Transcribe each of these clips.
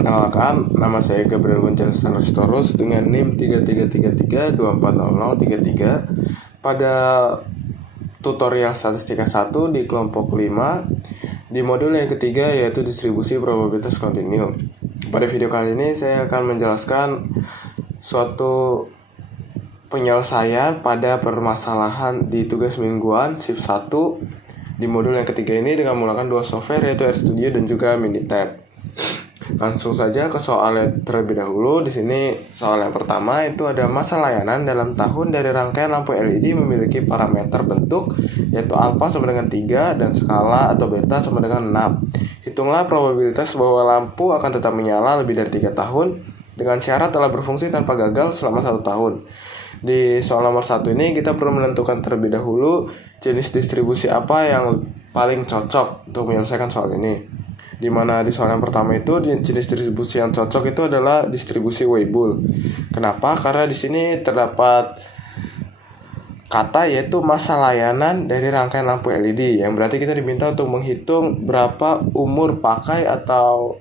Perkenalkan, nama saya Gabriel Gonzales Restorus dengan NIM 3333240033. Pada tutorial statistika 1 di kelompok 5 di modul yang ketiga, yaitu distribusi probabilitas kontinu. Pada video kali ini saya akan menjelaskan suatu penyelesaian pada permasalahan di tugas mingguan shift 1 di modul yang ketiga ini dengan menggunakan dua software, yaitu RStudio dan juga Minitab. Langsung saja ke soalnya terlebih dahulu. Di sini soal yang pertama itu ada masa layanan dalam tahun dari rangkaian lampu LED memiliki parameter bentuk yaitu alfa sama dengan 3 dan skala atau beta sama dengan 6. Hitunglah probabilitas bahwa lampu akan tetap menyala lebih dari 3 tahun dengan syarat telah berfungsi tanpa gagal selama 1 tahun. Di soal nomor 1 ini kita perlu menentukan terlebih dahulu jenis distribusi apa yang paling cocok untuk menyelesaikan soal ini. Di mana di soal yang pertama itu jenis distribusi yang cocok itu adalah distribusi Weibull. Kenapa? Karena di sini terdapat kata yaitu masa layanan dari rangkaian lampu LED, yang berarti kita diminta untuk menghitung berapa umur pakai atau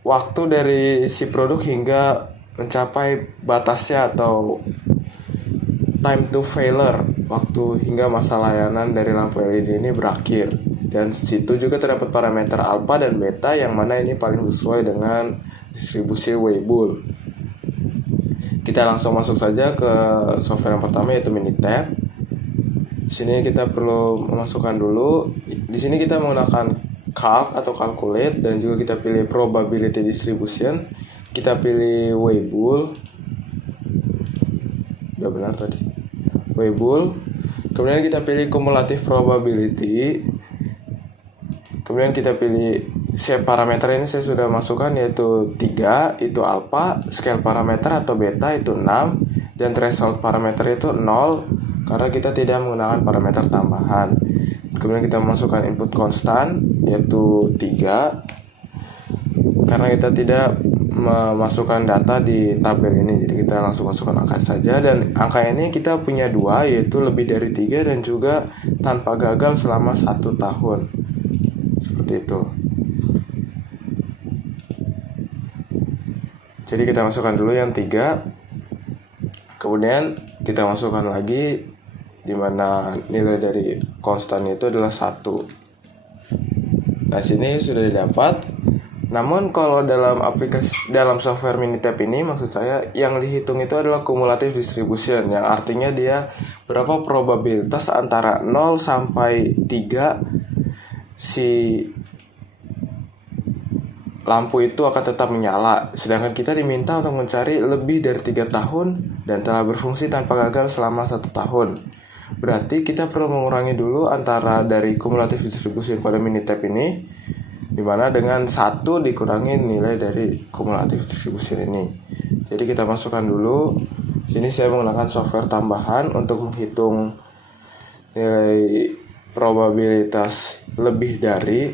waktu dari si produk hingga mencapai batasnya atau time to failure, waktu hingga masa layanan dari lampu LED ini berakhir. Dan situ juga terdapat parameter alfa dan beta yang mana ini paling sesuai dengan distribusi Weibull. Kita langsung masuk saja ke software yang pertama, yaitu Minitab. Di sini kita perlu memasukkan dulu. Di sini kita menggunakan calc atau calculate dan juga kita pilih probability distribution. Kita pilih Weibull. Udah benar tadi. Weibull. Kemudian kita pilih cumulative probability. Kemudian kita pilih shape parameter, ini saya sudah masukkan yaitu 3, itu alpha, scale parameter atau beta itu 6, dan threshold parameter itu 0 karena kita tidak menggunakan parameter tambahan. Kemudian kita masukkan input konstan yaitu 3 karena kita tidak memasukkan data di tabel ini, jadi kita langsung masukkan angka saja. Dan angka ini kita punya 2, yaitu lebih dari 3 dan juga tanpa gagal selama 1 tahun. Seperti itu. Jadi kita masukkan dulu yang 3. Kemudian kita masukkan lagi di mana nilai dari konstan itu adalah 1. Nah, sini sudah didapat. Namun kalau dalam software Minitab ini, maksud saya yang dihitung itu adalah cumulative distribution, yang artinya dia berapa probabilitas antara 0 sampai 3 si lampu itu akan tetap menyala. Sedangkan kita diminta untuk mencari lebih dari 3 tahun dan telah berfungsi tanpa gagal selama 1 tahun. Berarti kita perlu mengurangi dulu antara dari cumulative distribution pada Minitab ini, dimana dengan 1 dikurangi nilai dari cumulative distribution ini. Jadi kita masukkan dulu. Sini saya menggunakan software tambahan untuk menghitung nilai probabilitas lebih dari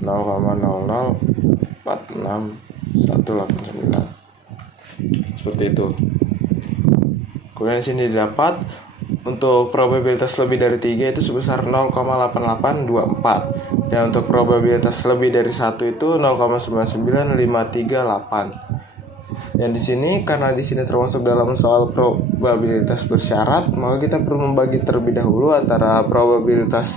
0,0046189, seperti itu. Kemudian sini didapat untuk probabilitas lebih dari 3 itu sebesar 0,8824, dan untuk probabilitas lebih dari 1 itu 0,99538. Dan di sini karena di sini termasuk dalam soal probabilitas bersyarat, maka kita perlu membagi terlebih dahulu antara probabilitas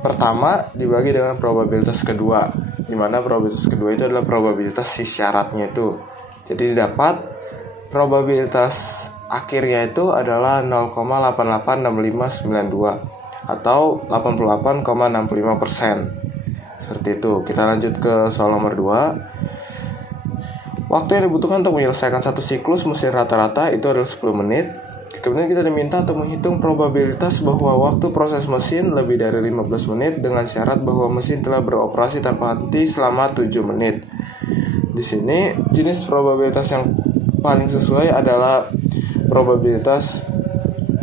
pertama dibagi dengan probabilitas kedua, di mana probabilitas kedua itu adalah probabilitas si syaratnya itu. Jadi dapat probabilitas akhirnya itu adalah 0,886592 atau 88,65%. Seperti itu. Kita lanjut ke soal nomor 2. Waktu yang dibutuhkan untuk menyelesaikan satu siklus mesin rata-rata itu adalah 10 menit. Kemudian kita diminta untuk menghitung probabilitas bahwa waktu proses mesin lebih dari 15 menit dengan syarat bahwa mesin telah beroperasi tanpa henti selama 7 menit. Di sini jenis probabilitas yang paling sesuai adalah probabilitas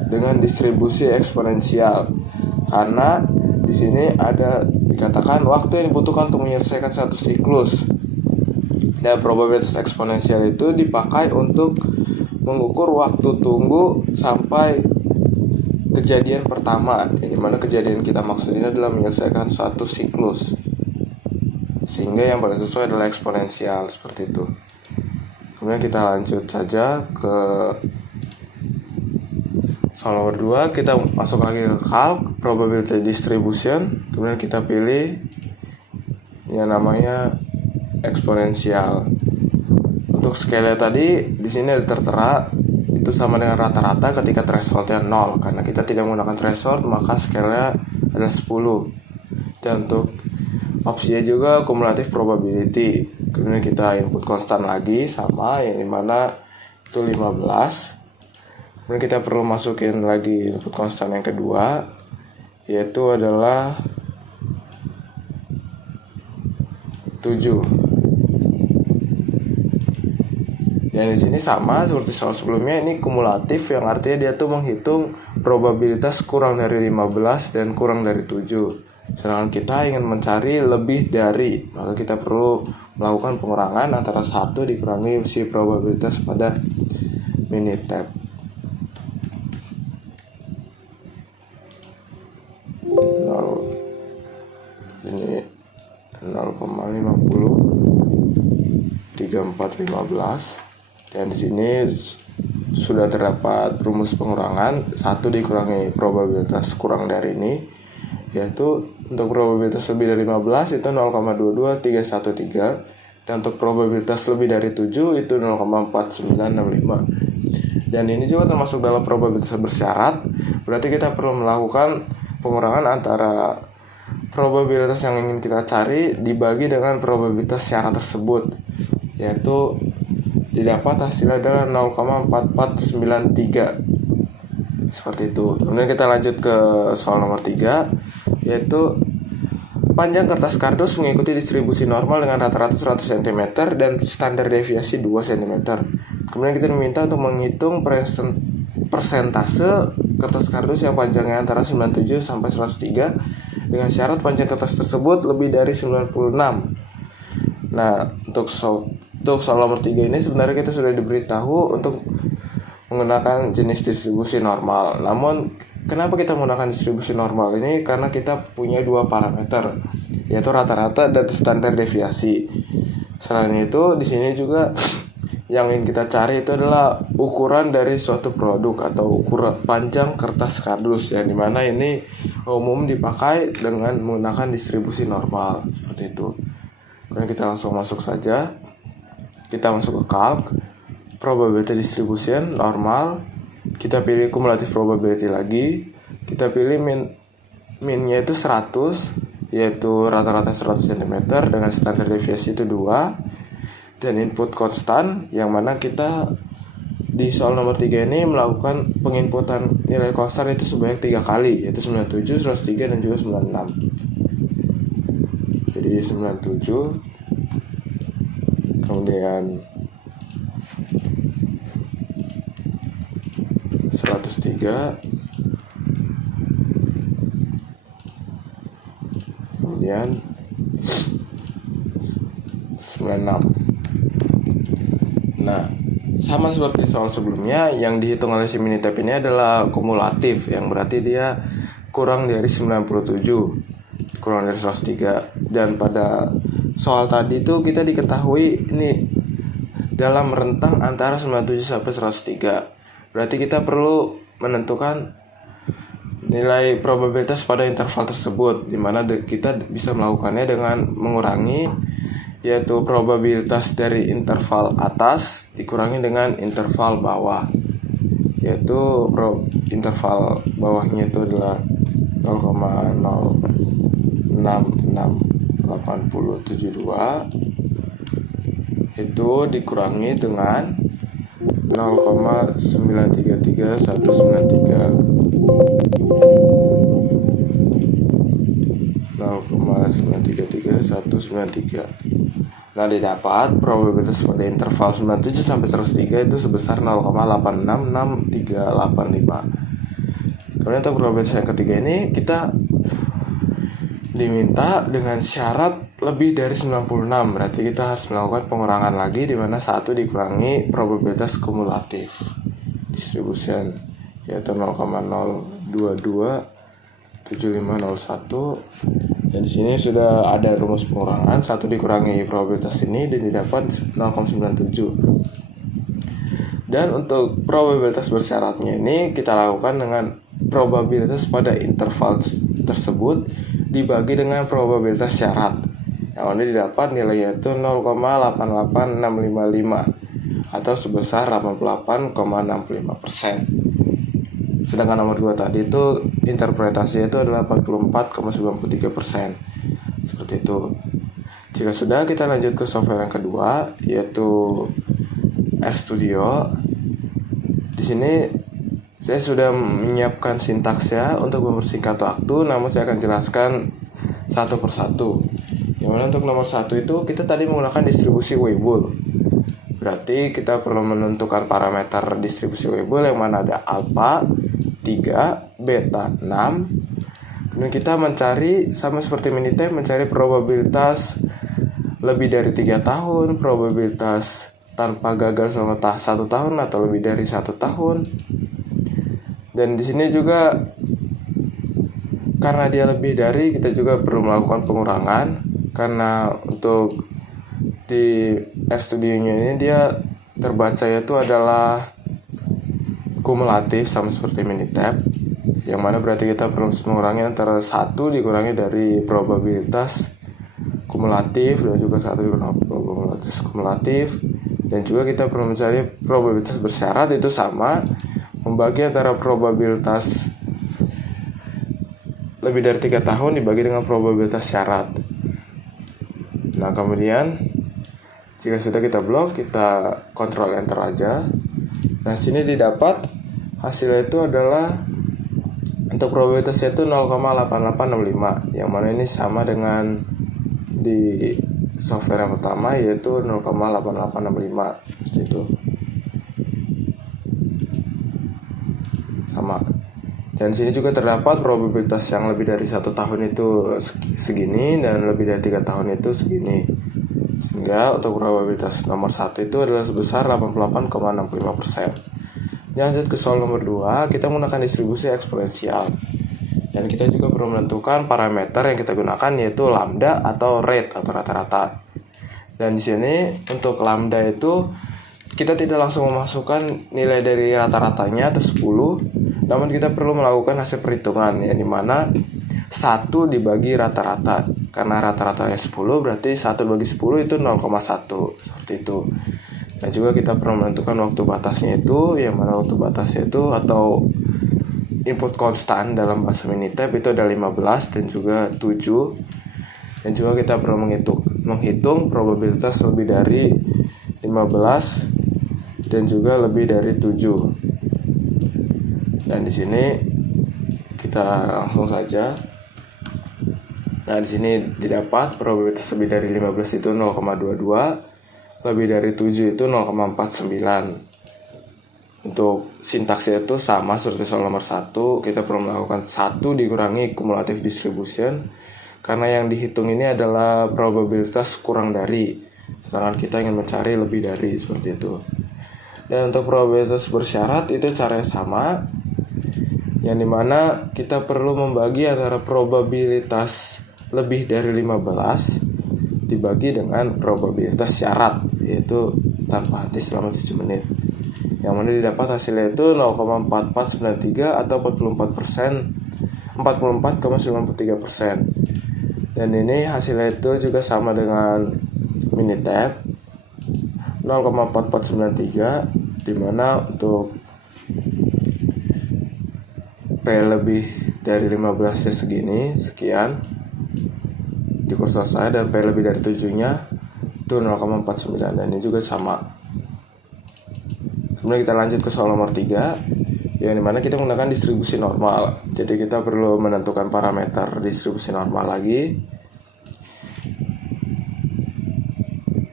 dengan distribusi eksponensial. Karena di sini ada dikatakan waktu yang dibutuhkan untuk menyelesaikan satu siklus. Dan probabilitas eksponensial itu dipakai untuk mengukur waktu tunggu sampai kejadian pertama, yang dimana kejadian kita maksud ini adalah menyelesaikan suatu siklus, sehingga yang paling sesuai adalah eksponensial, seperti itu. Kemudian kita lanjut saja ke soal nomor 2. Kita masuk lagi ke calc, probability distribution. Kemudian kita pilih yang namanya eksponensial. Untuk scale tadi di sini ada tertera itu sama dengan rata-rata ketika thresholdnya 0. Karena kita tidak menggunakan threshold, maka scale-nya adalah 10. Dan untuk opsinya juga cumulative probability. Kemudian kita input konstan lagi sama, yang dimana itu 15. Kemudian kita perlu masukin lagi input konstan yang kedua, yaitu adalah 7. Yang di sini sama seperti soal sebelumnya, ini kumulatif, yang artinya dia tuh menghitung probabilitas kurang dari 15 dan kurang dari 7. Sedangkan kita ingin mencari lebih dari, maka kita perlu melakukan pengurangan antara 1 dikurangi si probabilitas pada Minitab. Ini 0,50 3415. Dan di sini sudah terdapat rumus pengurangan 1 dikurangi probabilitas kurang dari ini, yaitu untuk probabilitas lebih dari 15 itu 0,22313, dan untuk probabilitas lebih dari 7 itu 0,4965. Dan ini juga termasuk dalam probabilitas bersyarat, berarti kita perlu melakukan pengurangan antara probabilitas yang ingin kita cari dibagi dengan probabilitas syarat tersebut, yaitu didapat hasilnya adalah 0,4493, seperti itu. Kemudian kita lanjut ke soal nomor 3, yaitu panjang kertas kardus mengikuti distribusi normal dengan rata-rata 100 cm dan standar deviasi 2 cm. Kemudian kita diminta untuk menghitung persentase kertas kardus yang panjangnya antara 97 sampai 103 dengan syarat panjang kertas tersebut lebih dari 96. Nah, untuk soal nomor 3 ini sebenarnya kita sudah diberitahu untuk menggunakan jenis distribusi normal. Namun kenapa kita menggunakan distribusi normal ini? Karena kita punya 2 parameter, yaitu rata-rata dan standar deviasi. Selain itu, di sini juga yang ingin kita cari itu adalah ukuran dari suatu produk atau ukuran panjang kertas kardus, yang dimana ini umum dipakai dengan menggunakan distribusi normal, seperti itu. Kemudian kita langsung masuk saja. Kita masuk ke calc, probability distribution normal. Kita pilih cumulative probability lagi. Kita pilih minnya itu 100, yaitu rata-rata 100 cm dengan standar deviasi itu 2. Dan input konstan, yang mana kita di soal nomor 3 ini melakukan penginputan nilai konstan itu sebanyak 3 kali, yaitu 97, 103, dan juga 96. Jadi 97, kemudian 103, kemudian 96. Nah, sama seperti soal sebelumnya, yang dihitung oleh si Minitab ini adalah kumulatif, yang berarti dia kurang dari 97, kurang dari 103. Dan pada soal tadi itu kita diketahui ini dalam rentang antara 97 sampai 103. Berarti kita perlu menentukan nilai probabilitas pada interval tersebut, di mana kita bisa melakukannya dengan mengurangi, yaitu probabilitas dari interval atas dikurangi dengan interval bawah, yaitu interval bawahnya itu adalah 0,0668072, itu dikurangi dengan 0,933193, 0,933193. Nah, didapat probabilitas pada interval 97 sampai 103 itu sebesar 0,866385. Kemudian untuk probabilitas yang ketiga ini kita diminta dengan syarat lebih dari 96. Berarti kita harus melakukan pengurangan lagi, di mana 1 dikurangi probabilitas kumulatif distribution, yaitu 0,0 227501. Dan di sini sudah ada rumus pengurangan, 1 dikurangi probabilitas ini dan didapat 0,97. Dan untuk probabilitas bersyaratnya ini kita lakukan dengan probabilitas pada interval tersebut dibagi dengan probabilitas syarat, yang mana didapat nilainya itu 0,88655 atau sebesar 88,65%. Sedangkan nomor 2 tadi itu interpretasinya itu adalah 44,93%. Seperti itu. Jika sudah, kita lanjut ke software yang kedua, yaitu RStudio. Di sini saya sudah menyiapkan sintaksnya untuk mempersingkat waktu, namun saya akan jelaskan satu persatu. Yang mana untuk nomor 1 itu kita tadi menggunakan distribusi Weibull. Berarti kita perlu menentukan parameter distribusi Weibull yang mana ada alpha 3, beta 6. Kemudian kita mencari, sama seperti Minitab, mencari probabilitas lebih dari 3 tahun, probabilitas tanpa gagal selama 1 tahun atau lebih dari 1 tahun. Dan di sini juga karena dia lebih dari, kita juga perlu melakukan pengurangan, karena untuk di RStudio-nya ini dia terbaca itu adalah kumulatif sama seperti Minitab, yang mana berarti kita perlu mengurangi antara 1 dikurangi dari probabilitas kumulatif dan juga 1 dikurangi probabilitas kumulatif, dan juga kita perlu mencari probabilitas bersyarat, itu sama membagi antara probabilitas lebih dari 3 tahun dibagi dengan probabilitas syarat. Nah, kemudian jika sudah kita blok, kita kontrol enter aja. Nah, sini didapat hasilnya itu adalah untuk probabilitasnya itu 0,8865, yang mana ini sama dengan di software yang pertama, yaitu 0,8865 seperti itu. Sama. Dan sini juga terdapat probabilitas yang lebih dari 1 tahun itu segini dan lebih dari 3 tahun itu segini. Sehingga untuk probabilitas nomor 1 itu adalah sebesar 88,65%. Lanjut ke soal nomor 2, kita menggunakan distribusi eksponensial. Dan kita juga perlu menentukan parameter yang kita gunakan, yaitu lambda atau rate atau rata-rata. Dan di sini untuk lambda itu kita tidak langsung memasukkan nilai dari rata-ratanya atau 10, namun kita perlu melakukan hasil perhitungan, yang dimana 1 dibagi rata-rata. Karena rata-ratanya 10, berarti 1 bagi 10 itu 0,1, seperti itu. Dan juga kita perlu menentukan waktu batasnya itu, yang mana waktu batasnya itu atau input konstan dalam bahasa Minitab itu ada 15 dan juga 7. Dan juga kita perlu menghitung probabilitas lebih dari 15 dan juga lebih dari 7. Dan di sini kita langsung saja. Nah, di sini didapat probabilitas lebih dari 15 itu 0,22, lebih dari 7 itu 0,49. Untuk sintaksnya itu sama seperti soal nomor 1, kita perlu melakukan 1 dikurangi cumulative distribution, karena yang dihitung ini adalah probabilitas kurang dari, sedangkan kita ingin mencari lebih dari, seperti itu. Dan untuk probabilitas bersyarat itu caranya sama, yang dimana kita perlu membagi antara probabilitas lebih dari 15 dibagi dengan probabilitas syarat, yaitu tanpa henti selama 7 menit. Yang mana didapat hasilnya itu 0,4493 atau 44,93%. Dan ini hasilnya itu juga sama dengan Minitab 0,4493, dimana untuk P lebih dari 15 nya segini, sekian di kursor saya, dan P lebih dari 7 nya itu 0,49, dan ini juga sama. Kemudian kita lanjut ke soal nomor 3, yang dimana kita menggunakan distribusi normal. Jadi kita perlu menentukan parameter distribusi normal lagi,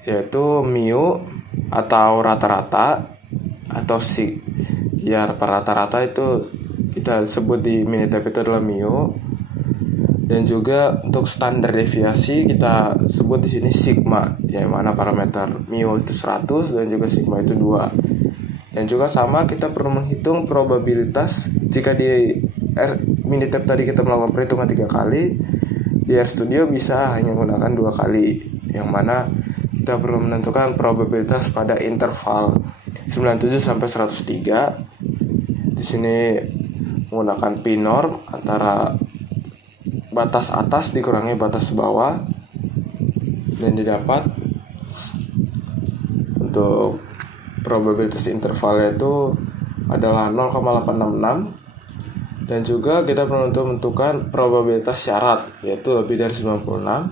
yaitu mu atau rata-rata atau ya rata-rata itu kita sebut di Minitab itu adalah mu. Dan juga untuk standar deviasi kita sebut di sini sigma, yang mana parameter mu itu 100 dan juga sigma itu 2. Dan juga sama, kita perlu menghitung probabilitas jika di Minitab tadi kita melakukan perhitungan 3 kali, di RStudio bisa hanya menggunakan 2 kali, yang mana kita perlu menentukan probabilitas pada interval 97 sampai 103. Di sini menggunakan p-norm antara batas atas dikurangi batas bawah, dan didapat untuk probabilitas intervalnya itu adalah 0,866. Dan juga kita perlu untuk menentukan probabilitas syarat, yaitu lebih dari 96,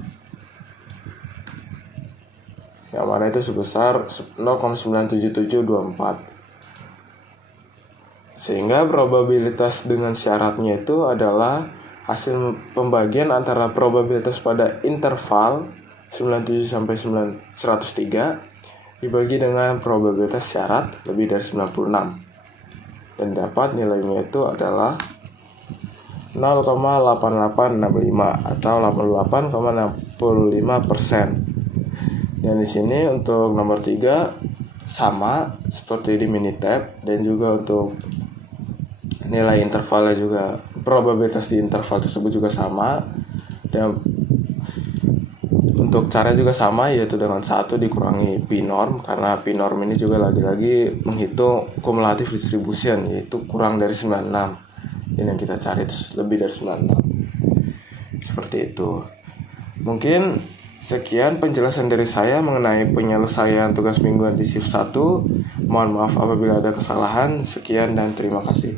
yang mana itu sebesar 0,97724. Sehingga probabilitas dengan syaratnya itu adalah hasil pembagian antara probabilitas pada interval 97 sampai 103 dibagi dengan probabilitas syarat lebih dari 96. Dan dapat nilainya itu adalah 0,8865 atau 88,65%. Dan di sini untuk nomor 3 sama seperti di Minitab, dan juga untuk nilai intervalnya juga, probabilitas di interval tersebut juga sama, dan untuk cara juga sama, yaitu dengan 1 dikurangi p-norm, karena p-norm ini juga lagi-lagi menghitung cumulative distribution, yaitu kurang dari 96. Ini yang kita cari itu lebih dari 96. Seperti itu. Mungkin sekian penjelasan dari saya mengenai penyelesaian tugas mingguan di shift 1. Mohon maaf apabila ada kesalahan. Sekian dan terima kasih.